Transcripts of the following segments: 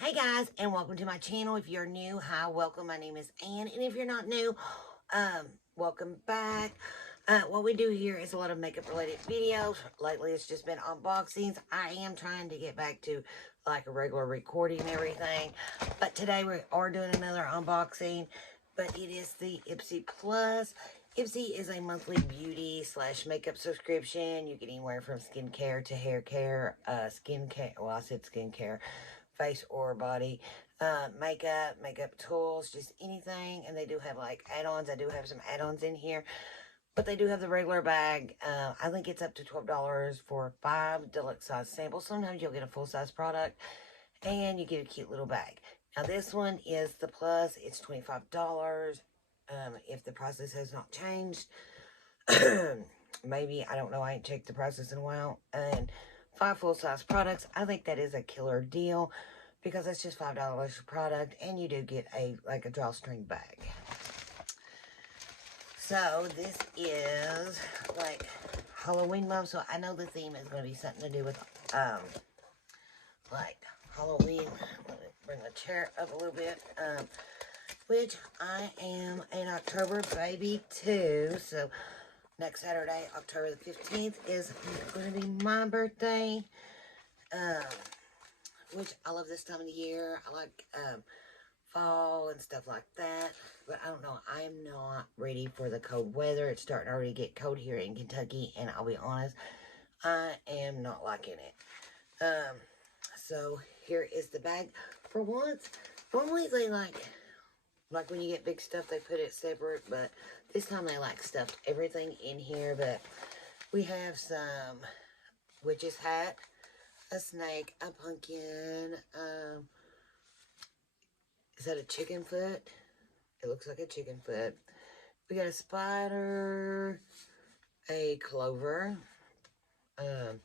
Hey guys, and welcome to my channel. If you're new, hi, welcome. My name is Ann, and if you're not new, welcome back. What we do here is a lot of makeup related videos. Lately, it's just been unboxings. I am trying to get back to like a regular recording and everything, but today we are doing another unboxing, but it is the Ipsy Plus. Ipsy is a monthly beauty / makeup subscription. You get anywhere from skincare to hair care, skincare. Well, I said skincare, face or body, makeup tools, just anything. And they do have like add-ons. I do have some add-ons in here, but they do have the regular bag. I think it's up to $12 for 5 deluxe size samples. Sometimes you'll get a full-size product and you get a cute little bag. Now this one is the Plus. It's $25. If the prices has not changed, maybe, I don't know, I ain't checked the prices in a while. And 5 full-size products, I think that is a killer deal because it's just $5 a product, and you do get a drawstring bag. So this is like Halloween month, so I know the theme is going to be something to do with like Halloween. Let me bring the chair up a little bit. Which I am an October baby too, so next Saturday, October the 15th, is going to be my birthday, which I love this time of the year. I like fall and stuff like that, but I don't know. I am not ready for the cold weather. It's starting to already get cold here in Kentucky, and I'll be honest, I am not liking it. So here is the bag. For once, normally they like when you get big stuff, they put it separate, but this time they stuffed everything in here. But we have some witch's hat, a snake, a pumpkin, is that a chicken foot? It looks like a chicken foot. We got a spider, a clover, a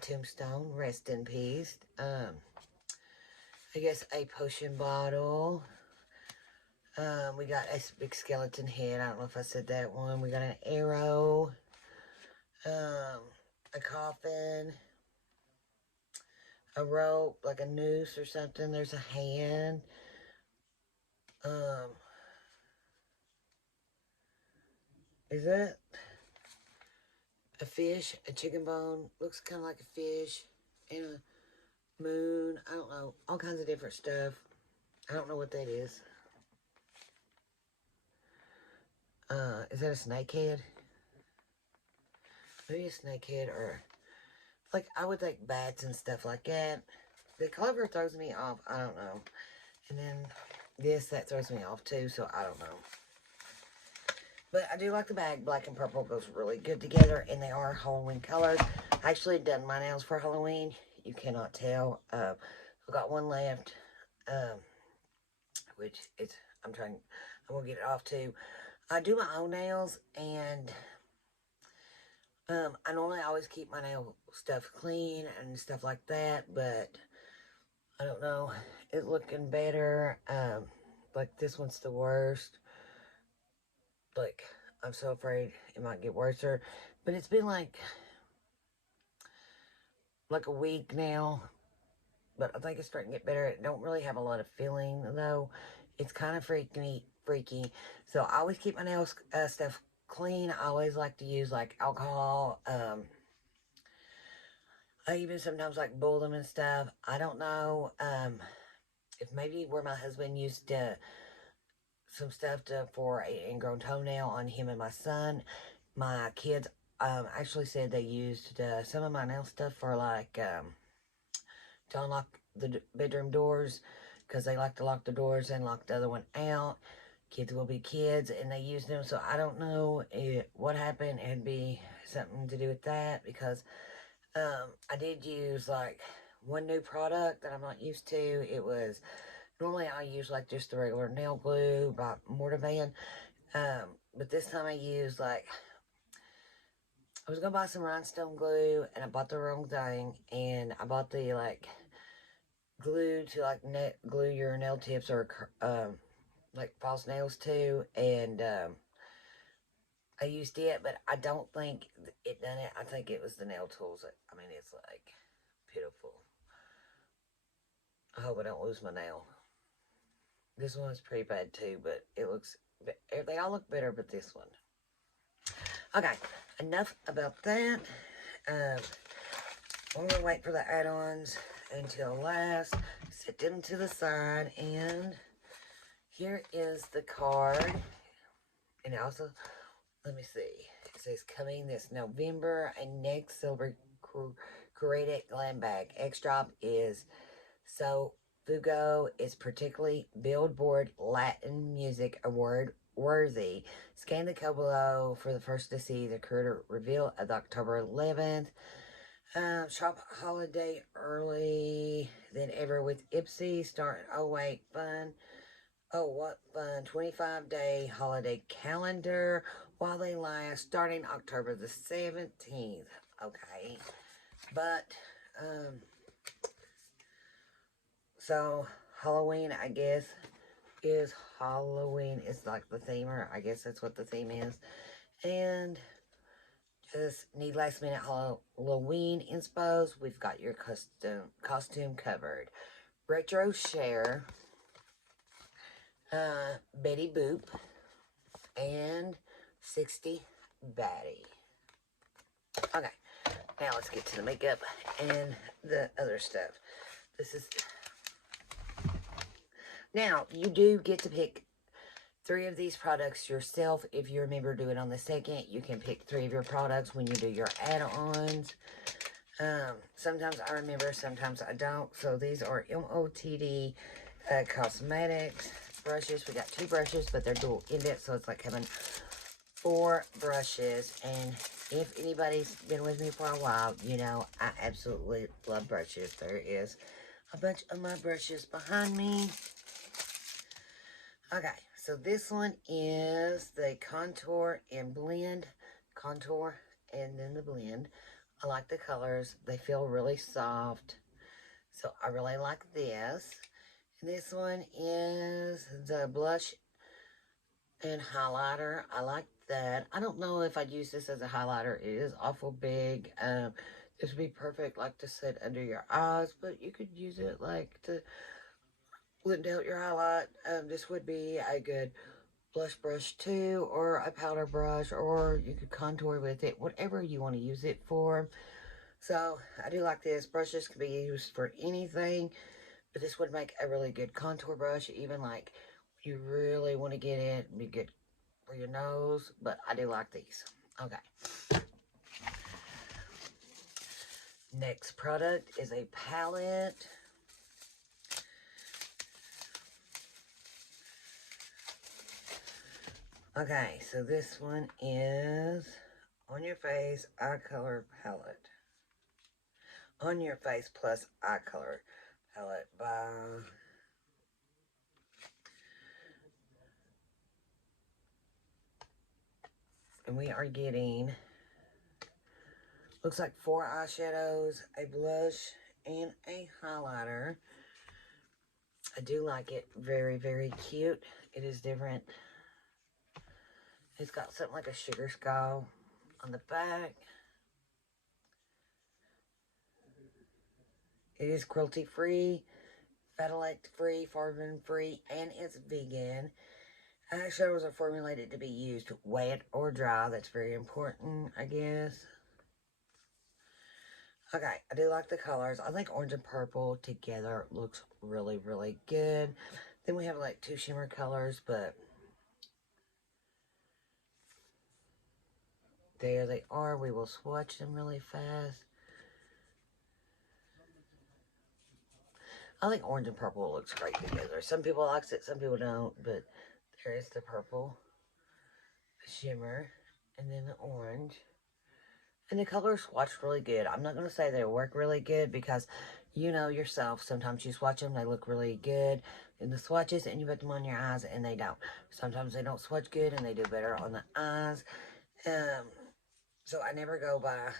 tombstone, rest in peace, I guess a potion bottle. We got a big skeleton head. I don't know if I said that one. We got an arrow, a coffin, a rope, like a noose or something. There's a hand. Is that a fish? A chicken bone? Looks kind of like a fish. And a moon. I don't know. All kinds of different stuff. I don't know what that is. Is that a snake head? Maybe a snake head, or like I would think bats and stuff like that. The clover throws me off. I don't know. And then that throws me off too, so I don't know. But I do like the bag. Black and purple goes really good together, and they are Halloween colors. I actually done my nails for Halloween. You cannot tell. I've got one left, which I'm going to get it off too. I do my own nails, and I normally always keep my nail stuff clean and stuff like that, but I don't know. It's looking better. Like this one's the worst. Like, I'm so afraid it might get worse. But it's been like a week now. But I think it's starting to get better. It don't really have a lot of feeling, though. It's kind of freaky. So I always keep my nails stuff clean. I always like to use like alcohol. I even sometimes like boil them and stuff. I don't know if maybe where my husband used some stuff for an ingrown toenail on him and my son. My kids actually said they used some of my nail stuff for like to unlock the bedroom doors, because they like to lock the doors and lock the other one out. Kids will be kids, and they used them. So I don't know what happened. It'd be something to do with that, because I did use like one new product that I'm not used to. It was, normally I use like just the regular nail glue by Mortivan, but this time I used like, I was gonna buy some rhinestone glue, and I bought the wrong thing, and I bought the like glue to like glue your nail tips or like false nails too, and I used it, but I don't think it done it. I think it was the nail tools. I mean, it's like pitiful. I hope I don't lose my nail. This one's pretty bad too, but it looks, they all look better, but this one. Okay, enough about that. I'm gonna wait for the add-ons until last. Set them to the side, and here is the card. And also, let me see. It says coming this November, a next silver curated glam bag. X-Drop is so Fugo is particularly Billboard Latin Music Award worthy. Scan the code below for the first to see the curator reveal of October 11th. Shop holiday early than ever with Ipsy. Start, oh wait, fun. Oh, what fun. 25-day holiday calendar while they last, starting October the 17th. Okay. But, so Halloween, I guess, is Halloween. It's like the theme, or I guess that's what the theme is. And just need last minute Halloween inspos. We've got your costume covered. Retro Share, Betty Boop, and 60 Batty. Okay, now let's get to the makeup and the other stuff. This is... Now, you do get to pick 3 of these products yourself. If you remember doing it on the second, you can pick 3 of your products when you do your add-ons. Sometimes I remember, sometimes I don't. So these are MOTD Cosmetics brushes. We got 2 brushes, but they're dual index, so it's like having 4 brushes. And if anybody's been with me for a while, you know I absolutely love brushes. There is a bunch of my brushes behind me. Okay, so this one is the Contour and Blend. Contour and then the blend. I like the colors. They feel really soft. So I really like this. And this one is the blush and highlighter. I like that. I don't know if I'd use this as a highlighter. It is awful big. This would be perfect like to sit under your eyes, but you could use it like to blend out your highlight. This would be a good blush brush too, or a powder brush, or you could contour with it, whatever you want to use it for. So I do like this. Brushes can be used for anything, but this would make a really good contour brush, even like you really want to get it, be good for your nose. But I do like these. Okay. Next product is a palette. Okay, so this one is On Your Face Eye Color Palette. On Your Face Plus Eye Color Palette by... And we are getting... Looks like 4 eyeshadows, a blush, and a highlighter. I do like it. Very, very cute. It is different. It's got something like a sugar skull on the back. It is cruelty-free, phthalate-free, paraben-free, and it's vegan. Eyeshadows are formulated to be used wet or dry. That's very important, I guess. Okay, I do like the colors. I think orange and purple together looks really, really good. Then we have like 2 shimmer colors, but there they are. We will swatch them really fast. I think orange and purple looks great together. Some people like it, some people don't, but there is the purple, the shimmer, and then the orange. And the colors swatched really good. I'm not going to say they work really good because you know yourself, sometimes you swatch them, they look really good in the swatches, and you put them on your eyes and they don't. Sometimes they don't swatch good and they do better on the eyes. So I never go by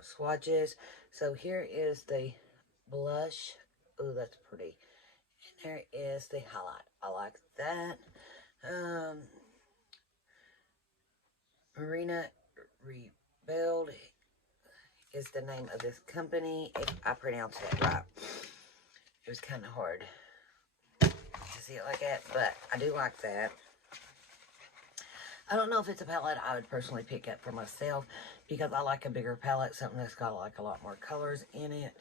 swatches. So here is the blush. Ooh, that's pretty. And there is the highlight. I like that. Marina Rebuild is the name of this company, if I pronounce it right. It was kind of hard to see it like that, but I do like that. I don't know if it's a palette I would personally pick up for myself because I like a bigger palette, something that's got like a lot more colors in it.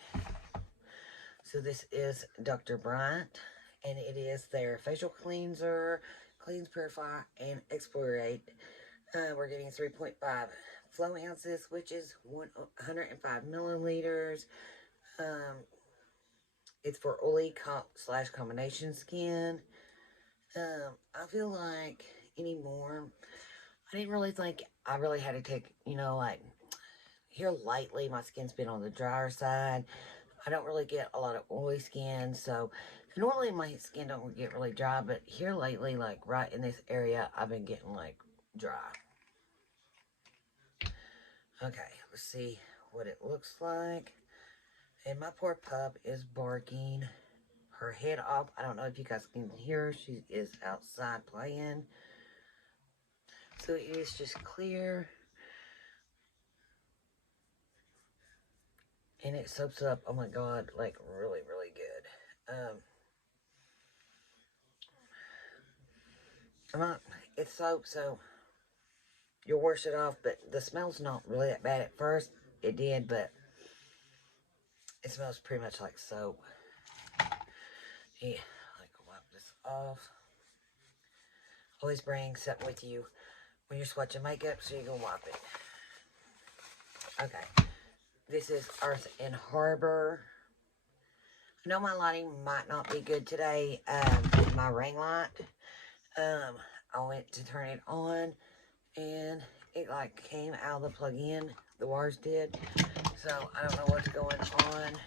So this is Dr. Bryant, and it is their facial cleanser, cleanse, purify, and exfoliate. We're getting 3.5 flow ounces, which is 105 milliliters. It's for oily slash combination skin. I feel like anymore, I didn't really think I really had to take, you know, like here lately, my skin's been on the drier side. I don't really get a lot of oily skin, so normally my skin don't get really dry, but here lately, like right in this area, I've been getting like dry. Okay, let's see what it looks like. And my poor pup is barking her head off. I don't know if you guys can hear her. She is outside playing. So it is just clear. And it soaks up, oh my god, like really, really good. It's soap, so you'll wash it off, but the smell's not really that bad at first. It did, but it smells pretty much like soap. Yeah, I can wipe this off. Always bring something with you when you're swatching makeup so you can wipe it. Okay, this is Earth and Harbor. I know my lighting might not be good today. My ring light. I went to turn it on and it like came out of the plug-in. The wires did. So I don't know what's going on.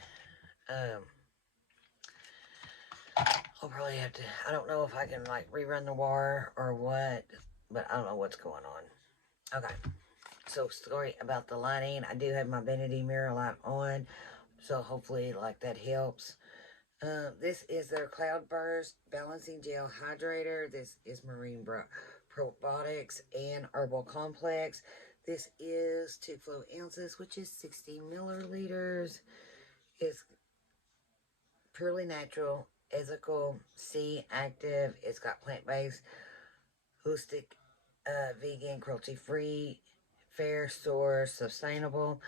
I'll probably have to, I don't know if I can like rerun the wire or what, but I don't know what's going on. Okay, so sorry about the lighting. I do have my vanity mirror light on, so hopefully like that helps. This is their Cloudburst Balancing Gel Hydrator. This is Marine Probiotics and Herbal Complex. This is 2 flow ounces, which is 60 milliliters. It's purely natural, ethical, C active. It's got plant-based, holistic, vegan, cruelty-free, fair source, sustainable,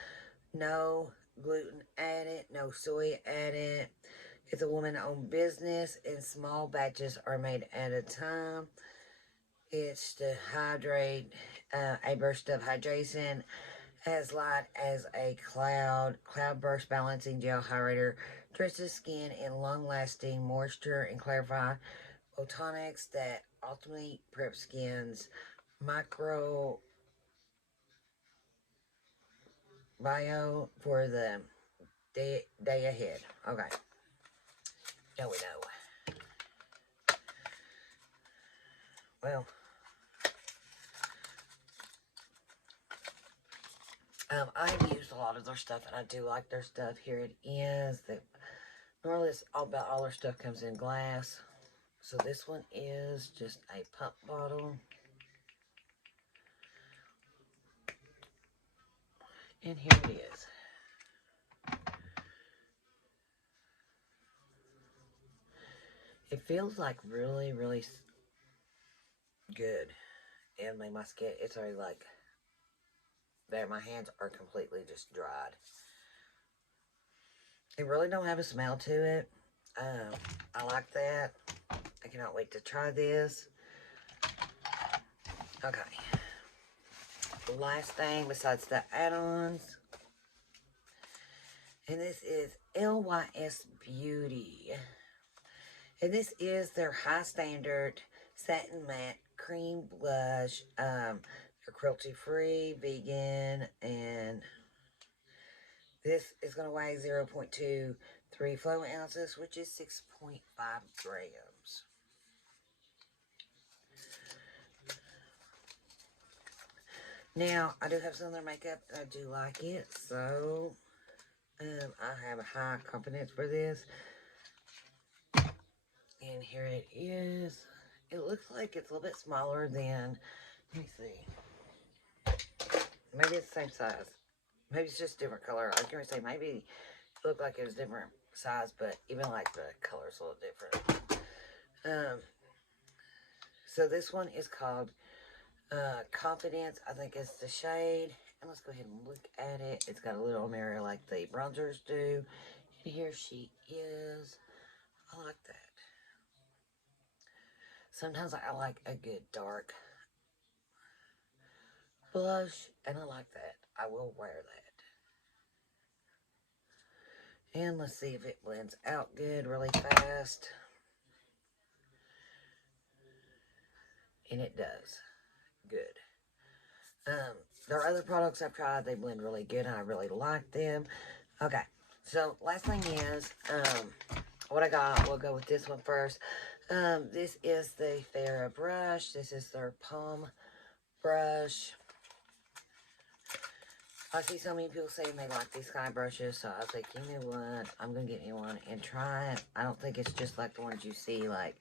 no gluten added, no soy added. It's a woman-owned business, and small batches are made at a time. It's to hydrate, a burst of hydration, as light as a cloudburst balancing gel hydrator, dresses skin in long-lasting moisture and clarify photonics that ultimately prep skin's microbiome for the day ahead. Okay. Now we know. Well, I've used a lot of their stuff, and I do like their stuff. Here it is. Normally, about all their stuff comes in glass. So this one is just a pump bottle. And here it is. It feels like really, really good. And my skin, it's already like, there, my hands are completely just dried. It really don't have a smell to it. I like that. I cannot wait to try this. Okay. The last thing besides the add-ons. And this is LYS Beauty. And this is their high standard satin matte cream blush. They're cruelty-free, vegan, and this is going to weigh 0.23 flow ounces, which is 6.5 grams. Now, I do have some of their makeup, and I do like it, so I have a high confidence for this. And here it is. It looks like it's a little bit smaller than, let me see. Maybe it's the same size. Maybe it's just different color. I was going to say maybe it looked like it was different size, but even like the color's a little different. So this one is called Confidence. I think it's the shade. And let's go ahead and look at it. It's got a little mirror like the bronzers do. And here she is. I like that. Sometimes I like a good dark blush, and I like that. I will wear that. And let's see if it blends out good really fast. And it does. Good. There are other products I've tried. They blend really good, and I really like them. Okay, so last thing is, what I got, we'll go with this one first. This is the Farrah brush. This is their palm brush. I see so many people saying they like these kind of brushes, so I was like, you know what, I'm going to get me one and try it. I don't think it's just like the ones you see, like,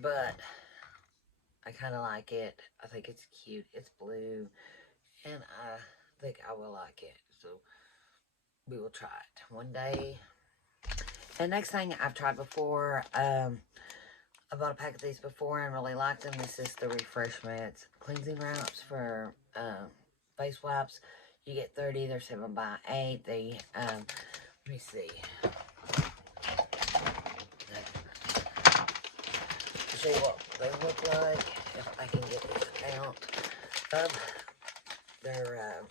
but I kind of like it. I think it's cute. It's blue, and I think I will like it, so we will try it one day. And next thing I've tried before, I bought a pack of these before and really liked them. This is the Refreshments cleansing wraps for face wipes. You get 30, they're 7 by 8. They, let me see. To show you what they look like, if I can get this out. They're,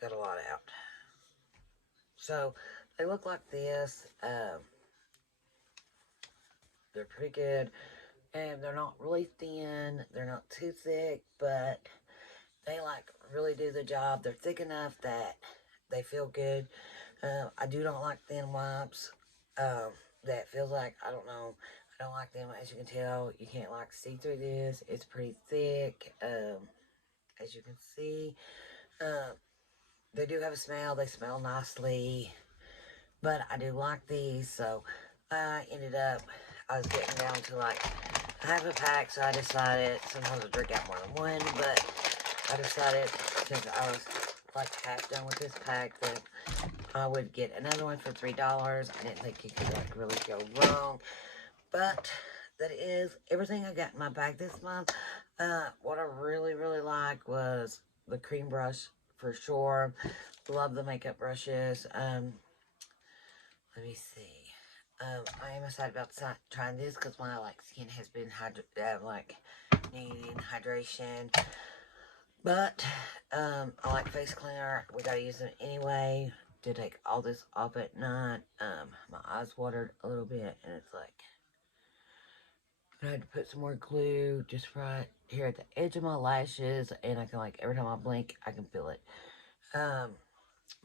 got a lot out. So, they look like this. They're pretty good. And they're not really thin. They're not too thick, but they like really do the job. They're thick enough that they feel good. I do not like thin wipes. That feels like, I don't know. I don't like them. As you can tell, you can't like see through this. It's pretty thick. As you can see. They do have a smell. They smell nicely. But I do like these. So I ended up, I was getting down to like half a pack. So I decided, sometimes I drink out more than one. But I decided, since I was like half done with this pack, that I would get another one for $3. I didn't think you could like really go wrong. But that is everything I got in my bag this month. What I really, really like was the cream brush for sure. Love the makeup brushes. Let me see. I am excited about trying this because my like skin has been like needing hydration. But I like face cleaner. We gotta use them anyway to take all this off at night. My eyes watered a little bit, and it's like I had to put some more glue just right here at the edge of my lashes, and I can like every time I blink, I can feel it.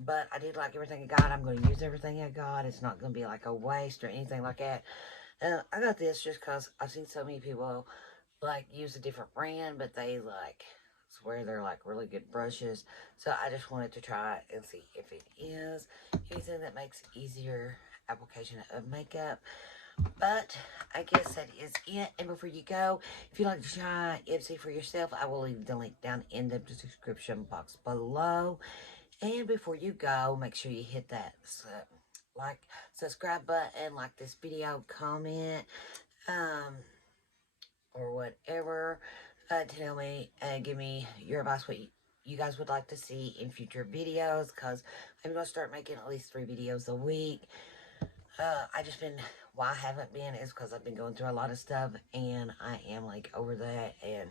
But I did like everything I got. I'm going to use everything I got. It's not going to be like a waste or anything like that. I got this just because I've seen so many people like use a different brand, but they like swear they're like really good brushes. So I just wanted to try it and see if it is anything that makes easier application of makeup. But I guess that is it. And before you go, if you'd like to try Ipsy for yourself, I will leave the link down in the description box below. And before you go, make sure you hit that like, subscribe button, like this video, comment, or whatever. Tell me, give me your advice, what you guys would like to see in future videos, because I'm going to start making at least 3 videos a week. I just been, why I haven't been is because I've been going through a lot of stuff, and I am like over that and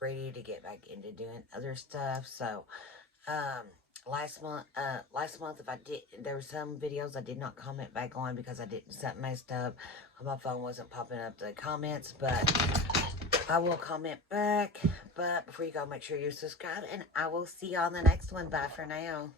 ready to get back into doing other stuff. So, last month, if I did, there were some videos I did not comment back on because I didn't, something messed up. My phone wasn't popping up the comments, but I will comment back. But before you go, make sure you subscribe, and I will see you on the next one. Bye for now.